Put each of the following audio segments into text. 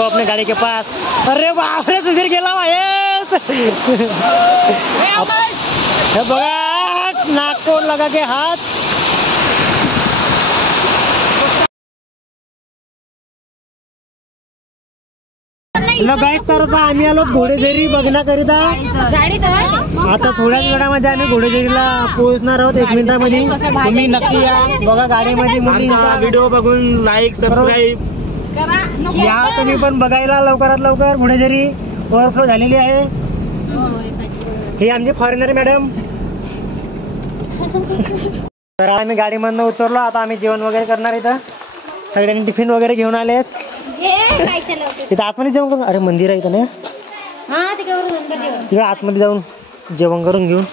अपने गाड़ी के पास। अरे बाप रे सुधीर गेला बघा नाकतोड लगा के हात। गाईस तर आम्ही आलो घोडेझरी बघण्याकरिता। आता थोड्याच वेळामध्ये आम्ही घोडेझरीला पोहोचणार आहोत 1 मिनिटामध्ये। तुम्ही नक्की या बघा गाडीमध्ये मुलींचा व्हिडिओ बघून लाईक सबस्क्राईब या तुम्ही पण बघायला। लवकरात लवकर घोडेझरी ओव्हरफ्लो झालेली आहे। हे आमचे फॉरेनर मॅडम। तर आम्ही गाडीमधनं उतरलो। आता आम्ही जेवण वगैरे करणार इथं। सगळ्यांनी टिफिन वगैरे घेऊन आलेत। तिथं आतमध्ये जेवण करून, अरे मंदिर आहे इथं ना, तिकडे आतमध्ये जाऊन जेवण करून घेऊन।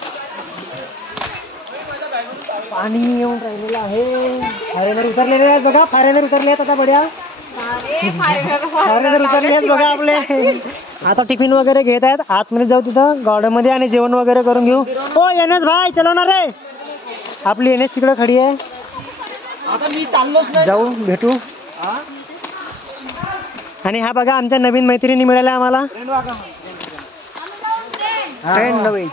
पाणी येऊन राहिलेलं आहे। फॉरेनर उतरलेले आहेत बघा, फॉरेनर उतरले आहेत आता बड्या। फॉरेनर उतरले आहेत बघा आपले। आता टिफिन वगैरे घेत आहेत। आतमध्ये जाऊ तिथं गार्डनमध्ये आणि जेवण वगैरे करून घेऊ। ओ एनएस भाई चलवणार रे, आपली एनएस तिकडे खडी आहे। आता मी चाललोच नाही, जाऊ भेटू। आणि हा बघा आमच्या नवीन मैत्रिणी मिळाल्या आम्हाला। फ्रेंड नवीन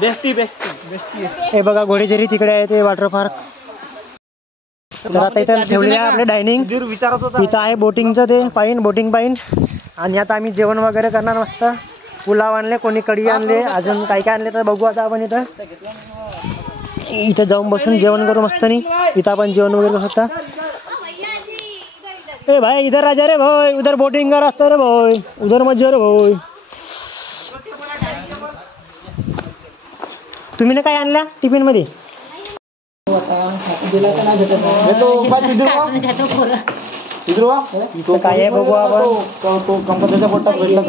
बेस्टी बेस्टी बेस्टी। हे बघा घोडेझरी तिकडे आहे ते वॉटर पार्क। तर आता इथं ठेवले आहे आपले डायनिंग। इथं आहे बोटिंगचं ते पाईन, बोटिंग पाईन। आणि आता आम्ही जेवण वगैरे करणार मस्त। पुलाव आणले, कोणी कढी आणले, अजून काय काय आणले तर बघू आता आपण। इथं जाऊन बसून जेवण करू मस्त नाही। इथं आपण जेवण वगैरे करू शकता। ए भाई इधर राजा रे भाई, उधर बोटिंग का रास्ता रे भाई, उधर मत जा रे भाई। तुम्ही ना काय आणल्या टिफिन मध्ये? काय आहे बघू आपण। तो कंपनीच्या पोटात भेटला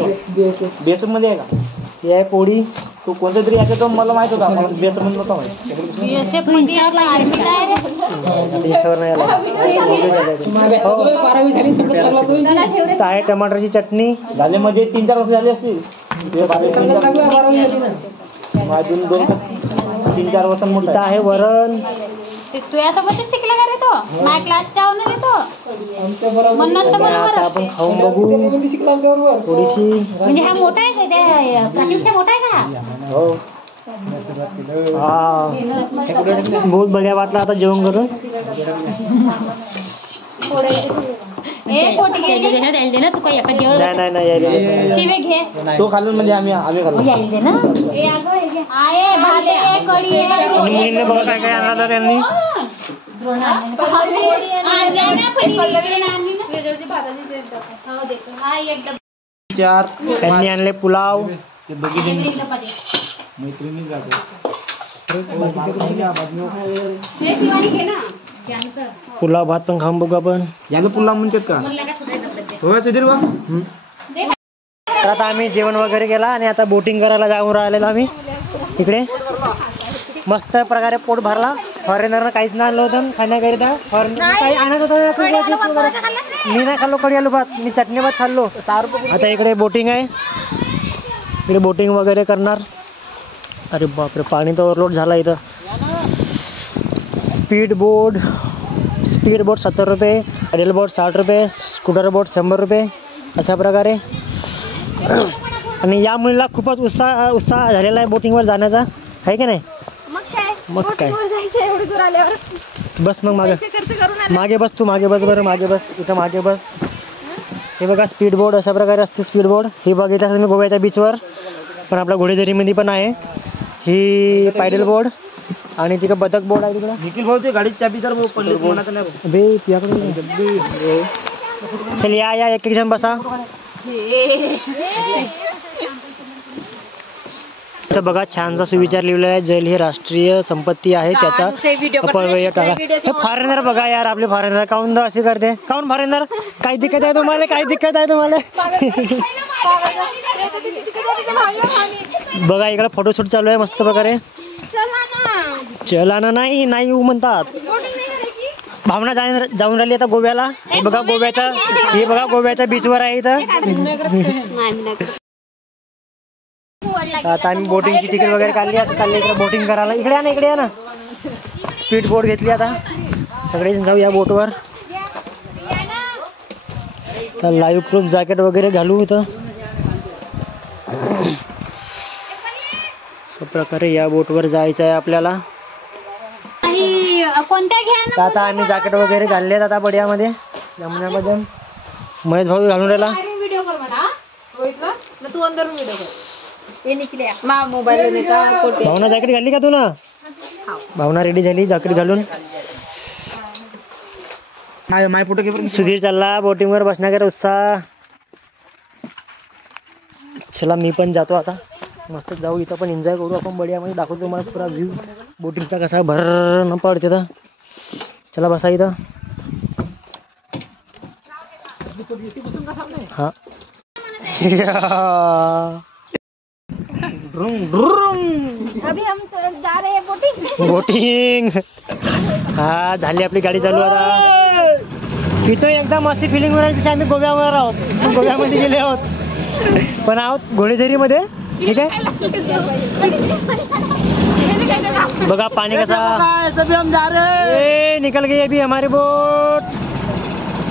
बेसन मध्ये आहे का? हे आहे पोळी। तो कोणता तरी आहे तो मला माहित होता, बेसन मध्ये नव्हता माहित। आहे टमाटरची चटणी झाले म्हणजे 3-4 वर्ष झाली असतील। 3-4 वर्ष मोठा आहे। वरण आपण खाऊन बघू थोडीशी। म्हणजे हा मोठा आहे का? त्या मोठा आहे का? हो हाँ बहुत बढ़िया वाटलं आता जेवण करून। तो खाल्लं म्हणजे आम्ही खाल्लो। मुलींनी बघा काय काय आणलं तर त्यांनी। त्यांनी आणले पुलाव। पुलाव भात पण खाऊन बघू आपण। याला पुलाव म्हणतात का? हो सुधीर बा। तर आता आम्ही जेवण वगैरे केला आणि आता बोटिंग करायला जाऊन राहिलेलो आम्ही इकडे। मस्त प्रकारे पोट भरला। फॉरेनरनं काहीच नाही आणलं होतं खाण्याकरिता। फॉरेनर काही आणत होतं, मी नाही खाल्लो कढी आलू भात, मी चटणी भात खाल्लो। आता इकडे बोटिंग आहे, इकडे बोटिंग वगैरे करणार। अरे बापरे पाणी तर ओव्हरलोड झाला इथं। स्पीड बोट 70 रुपये, पॅडल बोट 60 रुपये, स्कूटर बोट 100 रुपये अशा प्रकारे। आणि या मुलीला खूपच उत्साह झालेला आहे बोटिंगवर जाण्याचा, आहे की नाही? मग काय बस मग मागे बस तू, मागे बस बरं, मागे बस इथं, मागे बस। हे बघा स्पीड बोट अशा प्रकारे असते स्पीड बोट। हे बघितलं तुम्ही गोव्याच्या बीचवर, पण आपल्या घोडेझरीमध्ये पण आहे ही पॅडल बोट। आणि तिकडे बदक बोट आहे तिकडे। निखिल भाऊ ते गाडीची चाबी तर चल या एक जण बसा। बघा छानसा सुविचार लिहिलेला आहे, जल ही राष्ट्रीय संपत्ती आहे, त्याचा अपव्यय टाळा। हे फॉरेनर बघा यार, आपले फॉरेनर काऊन असे करते? काऊन फॉरेनर? काय दिक्कत आहे तुम्हाला? काय दिक्कत आहे तुम्हाला? बघा इकडे फोटोशूट चालू आहे मस्त प्रकारे। चला ना, नाही येऊ म्हणतात। भावना जाऊन राहिली आता गोव्याला। हे बघा गोव्याच्या बीचवर आहे इथं। आता आम्ही बोटिंगची तिकीट वगैरे काढली। आता चालले इकडे बोटिंग करायला। इकडे या ना, स्पीड बोट घेतली। आता सगळेजण जाऊ या बोटवर। तर लाईव्ह प्रूफ जॅकेट वगैरे घालू इथं. अशा प्रकारे या बोटवर जायचं आहे आपल्याला. कोणत्या घ्या तर आता आम्ही जॅकेट वगैरे घालले आहेत आता बडियामध्ये यमुनामध्ये. महेश भाऊ घालून राहिला. व्हिडिओ कर मला तू अंदर व्हिडिओ कर. हे निकल्या मोबाईल भावना जॅकेट घालली का तू ना? भावना रेडी झाली जॅकेट घालून. माय फोटो घे. सुधीर चालला बोटिंगवर बसण्याचा उत्साह. चला मी पण जातो आता. मस्त जाऊ इथं पण एन्जॉय करू आपण बडियामध्ये. दाखवतो तुम्हाला पुरा व्ह्यू बोटिंगचा कसा भर पडते तर. चला बसा इथं. हा अभी हम जा रहे हैं बोटिंग. हा झाली आपली गाडी चालू आता. इथं एकदम मस्त फिलिंग होणार जशी आम्ही गोव्यावर आहोत. गोव्यामध्ये गेले आहोत पण आहोत घोडेझरीमध्ये. ठीक आहे बघा पाणी कसा. सभी हम जा रहे हैं. निकल गई अभी हमारी बोट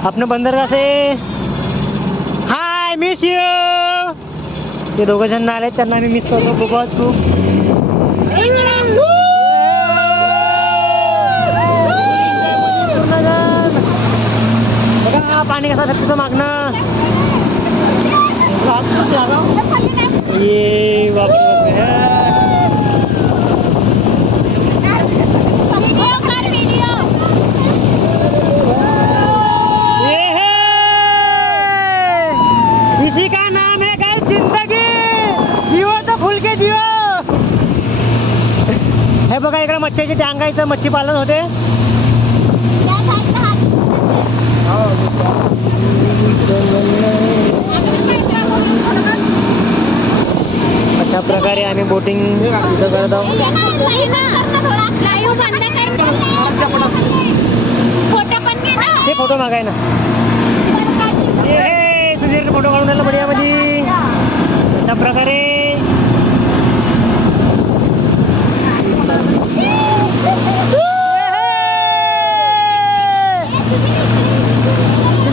अपने बंदरगाह से. Hi miss you. ते दोघं जण आले त्यांना आम्ही मिस करतो खूपच खूप. बघा पाणी कसा धरतो मागणं. ये इसी का नाम है गाइस जिंदगी. जिओ तो खुल के जिओ. हे बघा इकडे मच्छीची टँक आहे. इथं मच्छी पालन होते. अशा प्रकारे आम्ही बोटिंग इथं करत आहोत. ते फोटो मागाय ना. सुधीरने फोटो काढून राहिला बडियामध्ये. अशा प्रकारे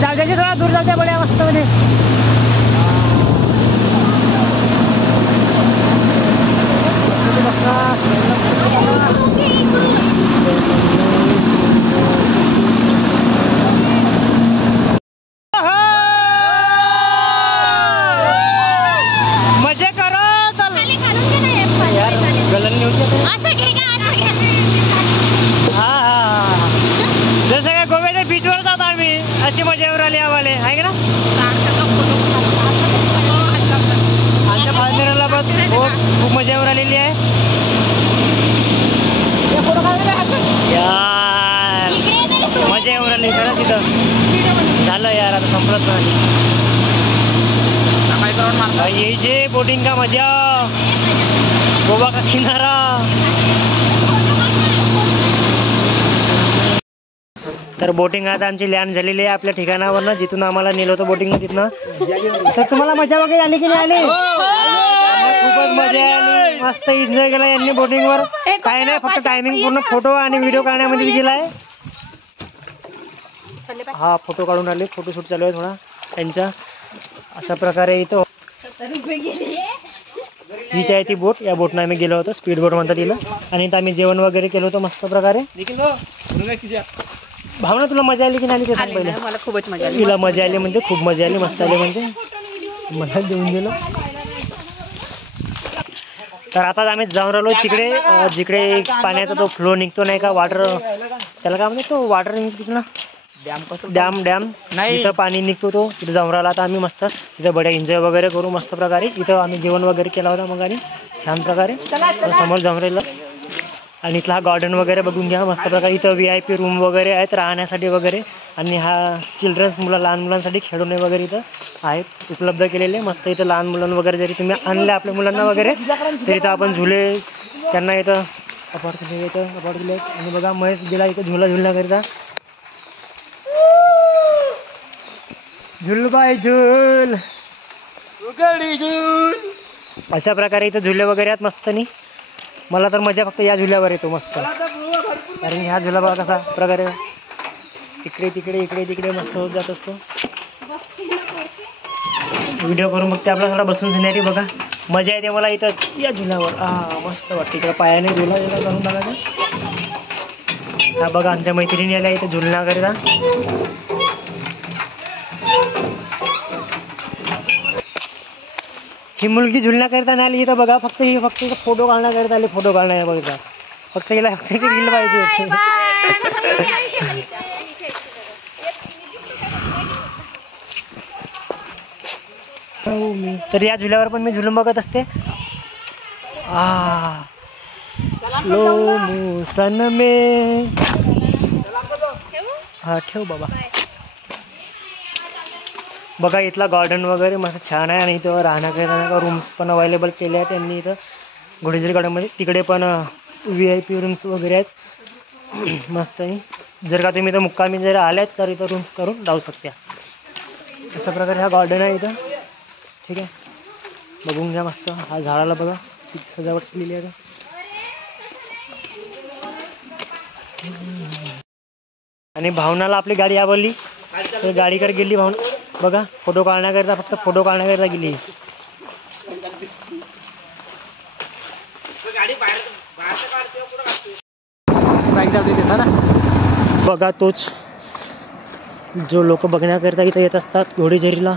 जाऊ द्यायचे थोडा दूर जाऊ द्या बड्या मस्त मध्ये. मजे करो. गलन हा जसं काय गोव्याच्या बीचवर जातो आम्ही. अशी मजा येऊन आली आम्हाला आहे का ना. आमच्या फायनलला बस खूप मजा येऊन आलेली आहे यार. मजा येऊन आली खरं तिथं. झालं यार आता संपलंच नाही. ये जे बोटिंग का मजा. गोवा का किनारा. तर बोटिंग आता आमची लँड झालेली आहे आपल्या ठिकाणावरनं जिथून आम्हाला नेलं होतं बोटिंग तिथनं. तर तुम्हाला मजा वगैरे आली की नाही आली? खूपच मजा आली. मस्त एन्जॉय केला यांनी बोटिंगवर. काय नाही फक्त टायमिंग पूर्ण फोटो आणि व्हिडिओ काढण्यामध्ये गेलाय. हा फोटो काढून आले. फोटोशूट चालू आहे थोडा त्यांचा. अशा प्रकारे इथं हीच आहे ती बोट. या बोटनं आम्ही गेलो होतो. स्पीड बोट म्हणतात तिला. आणि इथं आम्ही जेवण वगैरे केलं होतं मस्त प्रकारे. भावना तुला मजा आली की नाही ते सांग पहिले. मला खूपच मजा आली. तिला मजा आली म्हणते. खूप मजा आली. मस्त आली म्हणते. मला देऊन दिलं. तर आता आम्ही जाऊन राहिलो तिकडे जिकडे पाण्याचा तो फ्लो निघतो नाही का. वॉटर त्याला काय म्हणते तो. वॉटर निघतो ना. डॅम नाही इथं पाणी निघतो तो. तिथे जाऊन राहिला आता आम्ही मस्त. तिथं बड्या एन्जॉय वगैरे करू मस्त प्रकारे. इथं आम्ही जेवण वगैरे केला होता मग आणि छान प्रकारे समोर जाऊन राहिलं. आणि इथला हा गार्डन वगैरे बघून घ्या मस्त प्रकारे. इथं VIP रूम वगैरे आहेत राहण्यासाठी वगैरे. आणि हा चिल्ड्रन्स लहान मुलांसाठी खेळणे वगैरे इथं आहेत उपलब्ध केलेले मस्त. इथं लहान मुलांना वगैरे जरी तुम्ही आणले आपल्या मुलांना वगैरे तरी इथं आपण झुले त्यांना इथं अपार्ट केले. इथं अपार्ट केले. आणि बघा महेश गेला इथं झुला झुलण्याकरिता. झुल बाय झुल. अशा प्रकारे इथं झुले वगैरे आहेत मस्त. नाही मला तर मजा फक्त या झुल्यावर येतो मस्त. कारण ह्या झुला बघा कसा प्रकारे इकडे तिकडे इकडे तिकडे मस्त होत जात असतो. व्हिडिओ करून बघते आपला थोडा बसून सिनेरी बघा. मजा येते मला इथं या झुल्यावर. मस्त वाटते इकडं पायाने झुला करून बघायचं. हा बघा आमच्या मैत्रिणी आल्या इथं झुलण्याकरिता. ही मुलगी झुलण्याकरिता नाही आली इथं बघा. फक्त फोटो काढण्याकरिता आली. फोटो काढण्या बघा. फक्त हिला रील पाहिजे. तर या झुल्यावर पण मी झुलून बघत असते. स्लो मोशन में. हा ठेव बाबा. बघा इथला गार्डन वगैरे मस्त छान आहे. आणि इथं राहण्याकरिता रूम्स पण अवेलेबल केले आहेत त्यांनी इथं घोडेझरी गार्डनमध्ये. तिकडे पण VIP रूम्स वगैरे आहेत मस्त. जर का तुम्ही इथं मुक्कामी जर आल्यात तर इथं रूम्स करून राहू शकता. अशा प्रकारे हा गार्डन आहे इथं. ठीक आहे, बघून घ्या मस्त. हा झाडाला बघा किती सजावट केलेली आहे. आणि भावनाला आपली गाडी आवडली तर गाडीकडे गेली भावना. बघा फोटो काढण्याकरिता, फक्त फोटो काढण्याकरिता गेली. बघा तोच जो लोक बघण्याकरिता इथं येत असतात घोडेझरीला.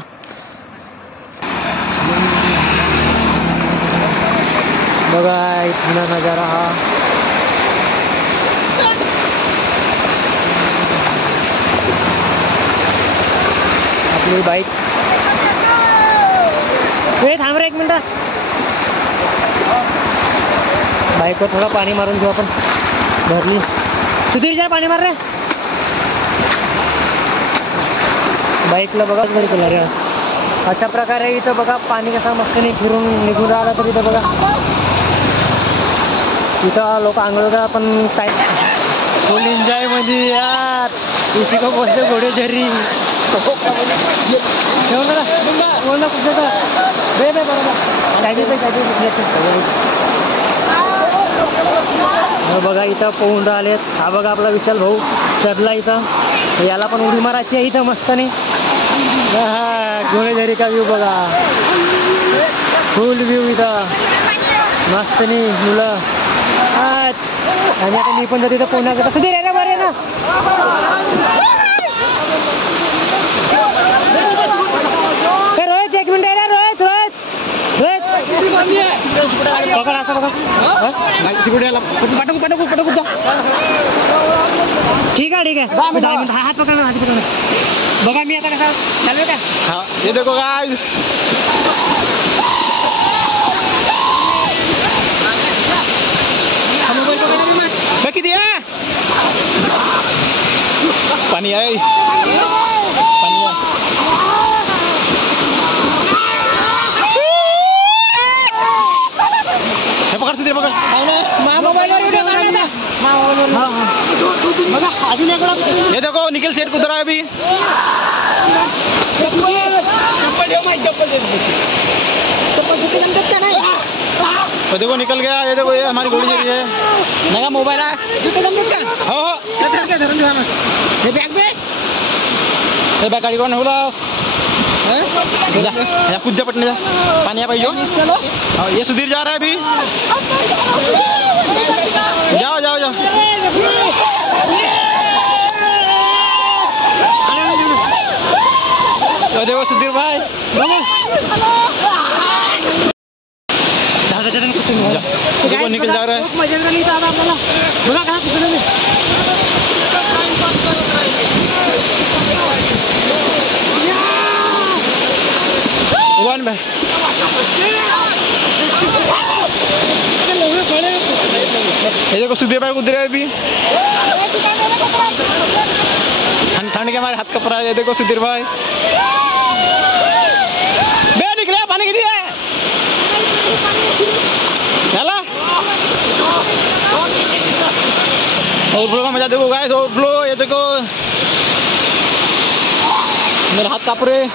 बघा इथला नजारा हा. आपली बाईक. थांब रे एक मिनिट. बाईकवर थोडं पाणी मारून घेऊ आपण. भरली. सुधीर जा पाणी मार रे. बाईकला बघा घरी केला रे. अशा प्रकारे इथं बघा पाणी कसा मस्तने फिरून निघून राहिला. तर इथं बघा इथं लोक आंघोळ पण काय फुल एन्जॉय मध्ये यार. इसी को बोलते घोडेझरी. ठेव ना बोल ना कुठं बे बे बरोबर काय बघा इथं पोहून राहिलेत. हा बघा आपला विशाल भाऊ चढला इथं. याला पण उडी मारायची आहे इथं मस्तने. हा घोडेझरी का व्ह्यू बघा. फुल व्ह्यू इथं मस्तने मुलं. आणि आता मी पण जर तिथं पोहण्याकरता कधी राहिला बरे ना. रोहित एक मिनिट आहे रोहित. रोहित पकड असं बघा. ठीक आहे ठीक आहे. 10 मिनिट हात पकडा. हात पकडा बघा. मी आता कसा चालू का. ये देखो गाइस. किती आहे पाणी आहे. पाणी आहे. हे पकड सुधीर पकड. मोबाईलवर व्हिडिओ काढला. बघा अजून एक. ये देखो निखिल सेठ कुछ रहा है अभी. तो देखो निकल गया. ये देखो ये हमारी घोड़ेझरी है. नया मोबाइल है. हो हो ये बैग गाड़ी कौन होला. या कुछ पटने जा. पानी पाई जो. ये सुधीर जा रहा है अभी. जाओ जाओ जाओ. तो देखो सुधीर भाई. देखो निकल जा रहा है. मजा नाही आता आपल्याला. बघा काय कुठे वन भाई. ये देखो सुधीर भाई उधर है अभी. ठंड के हमारे हाथ कपड़ा है. ये देखो सुधीर भाई बे निकले पानी की दिया चला. ओवरफ्लो का मजा देखो गाइस. ओवरफ्लो. ये देखो मेरा हाथ कांप रहे.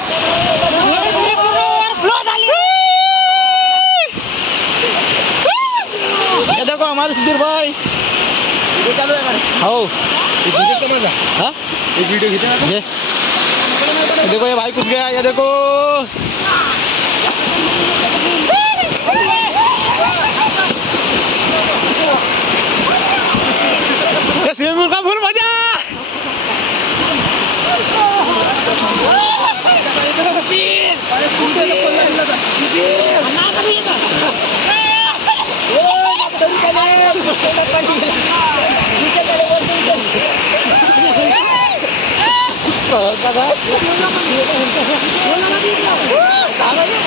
ये देखो हमारे सुधीर भाई. हो वीडियो खींचा. ये देखो ये भाई कूद गया, ये देखो। ये स्विमिंग पूल का फुल मजा।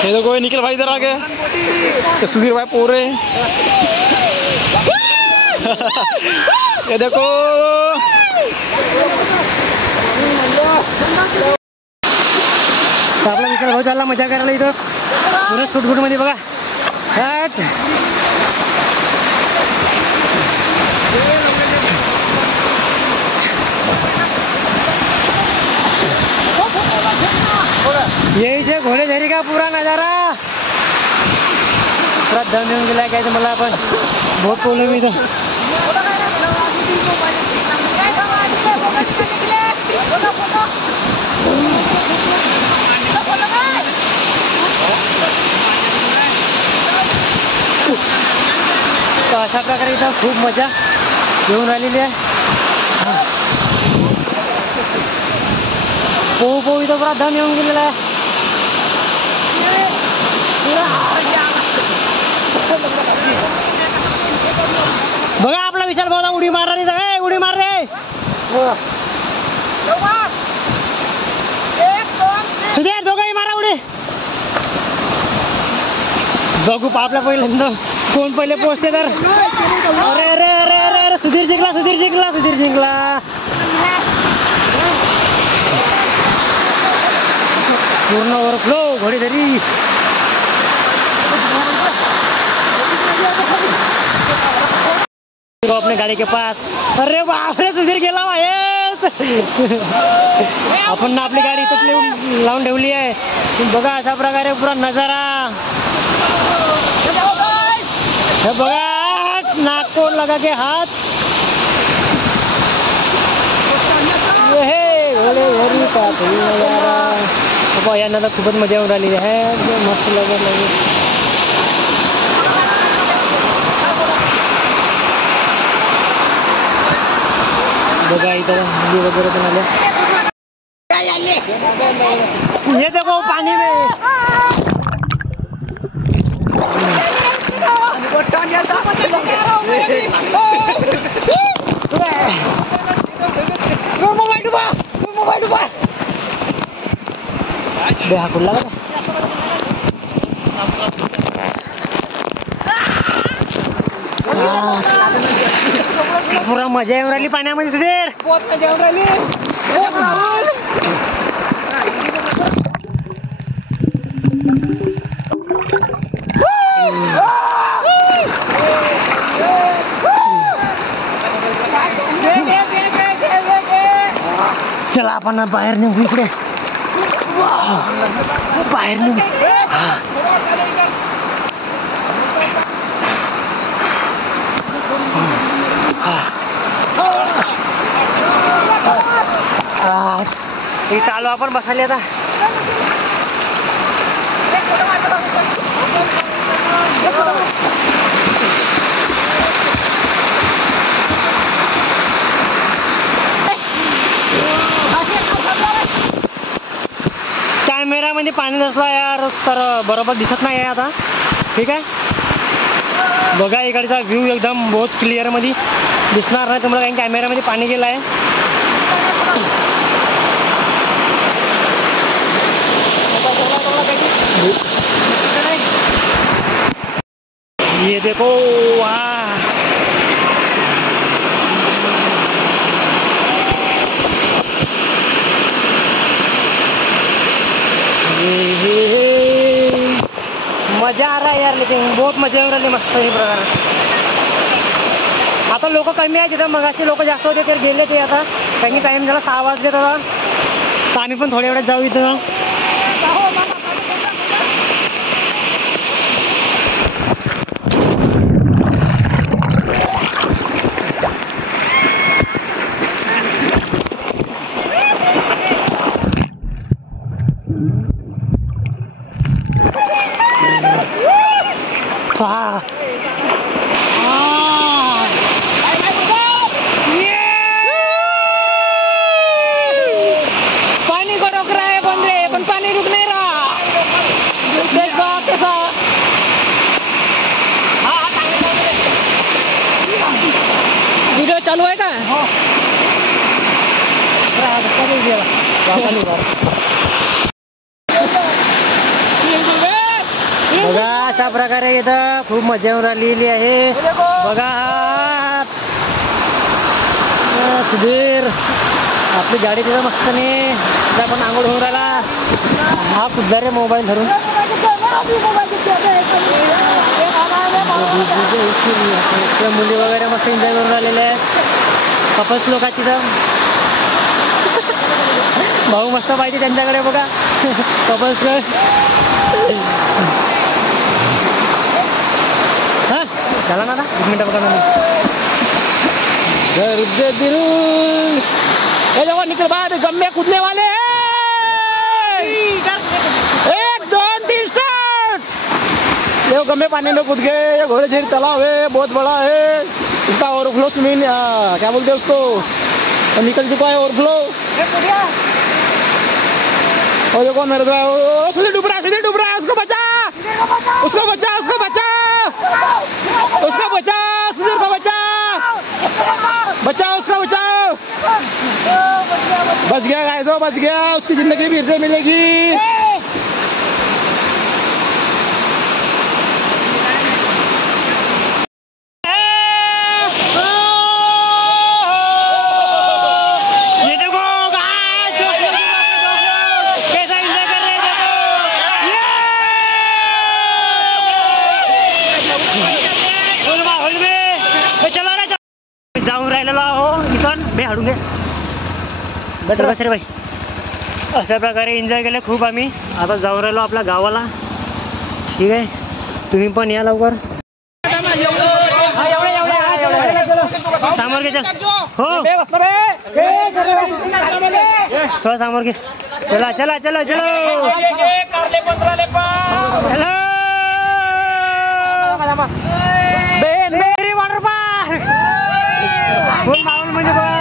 ये देखो ये निखिल भाई इधर आ गए, तो सुधीर भाई पूरे ये देखो। आपला विशाल भाऊ चालला मजा करायला इथं पुन्हा सूटबूट मध्ये बघा. हट. यही जे घोडेझारी का पूरा नजारा पूरा दम येऊन गेला काय मला आपण बहुत प्रॉब्लेम इथं. तर अशा प्रकारे इथं खूप मजा येऊन राहिलेली आहे. पोहू पोहू इथं पुरा दम येऊन गेलेला आहे. बघा आपला विशाल भाऊ उडी मारला इथं. उडी मार रे सुधीर, दोघंही मारा उडी. बघू आपला पहिल्यांदा कोण पहिले पोहोचते तर. अरे अरे अरे अरे अरे सुधीर जिंकला, सुधीर जिंकला, सुधीर जिंकला. पूर्ण ओव्हरफ्लो घोडेझारी. अपने गाड़ी के पास. अरे बाप रे सुधीर गेला भाई. आपण ना आपली गाडी इथं लावून ठेवली आहे. बघा अशा प्रकारे पुरा नजारा. हे बघा नाक को लगा के हाथ. हे घोडेझारी का नजारा. यांना तर खूपच मजा येऊन राहिलेली आहे. मस्त लागत. बघा इधर मुली वगैरह बना ले. ये देखो पानी में. हाकून लागला. पुरा मजा येऊन राहिली पाण्यामध्ये सुधीर. बहुत मजा येऊन राहिली. चला आपण बाहेर निघू इकडे. बाहेर निघू. इथं आलो आपण बसायला आता. कॅमेरामध्ये पाणी नसला यार तर बरोबर दिसत नाही आहे आता. ठीक आहे बघा इकडचा व्ह्यू एकदम बहुत क्लिअर मध्ये दिसणार नाही तुम्हाला, कारण कॅमेरामध्ये पाणी गेलं आहे. ये देखो वाह. मजा आ रहा है यार, लेकिन बहुत मजा येऊन राहिली मस्त ही प्रकार. आता लोक कमी आहेत तिथं. मगाशी लोक जास्त होते तर गेले ते आता, त्यांनी टाइम झाला 6 वाजले तर आम्ही पण थोड्या वेळात जाऊ इथं. पहा. पानी को रोक रहा है बंदरे, पण पानी रुक नहीं रहा. देख बा कैसा. वीडियो चालू आहे का? बघा अशा प्रकारे इथं खूप मजा येऊन राहिलेली आहे. बघा हा सुधीर आपली गाडी तिथं मस्तने आपण आंघोळ होऊन राहिला. हा कुठला रे मोबाईल धरून. मुली वगैरे मस्त एन्जॉय करून राहिलेले आहेत. कपल्स लोक आहेत तिथं. भाऊ मस्त पाहिजे त्यांच्याकडे बघा. कपल्स हा झाला ना. 1 मिनिट बघा ना. दर्द दिल ये देखो निकल बाहर गम्मे कूदने वाले हैं. 1 2 3 स्टार्ट. ये गम्मे पानी में कूद गए. ये घोड़े झील तालाब है, बहुत बड़ा है. इसका ओवरफ्लो स्विमिंग क्या बोलते हैं उसको, तो निकल चुका है ओवरफ्लो. और देखो मेरे तो सुधीर डूब रहा है. उसको बचा, उसको बचा, उसको बचा, उसको बचा, सुधीर को बचा, बचाओ उसको बचाओ. बच गया गाइस, वो बच गया. उसकी जिंदगी फिर से मिलेगी. ये देखो गाइस, कैसा एंजॉय कर रहे हैं. चला रे जाऊन राहिलेलो आहो इथून. बे हाडून घे. बस रे बाई. अशा प्रकारे एन्जॉय केले खूप आम्ही. आता जाऊन राहिलो आपल्या गावाला. ठीक आहे, तुम्ही पण या लवकर. समोर घे चल. हो थोडा समोर घे. चला चला चला चलो. मेरी वॉटर पार्क फुल माहोल म्हणजे बघा.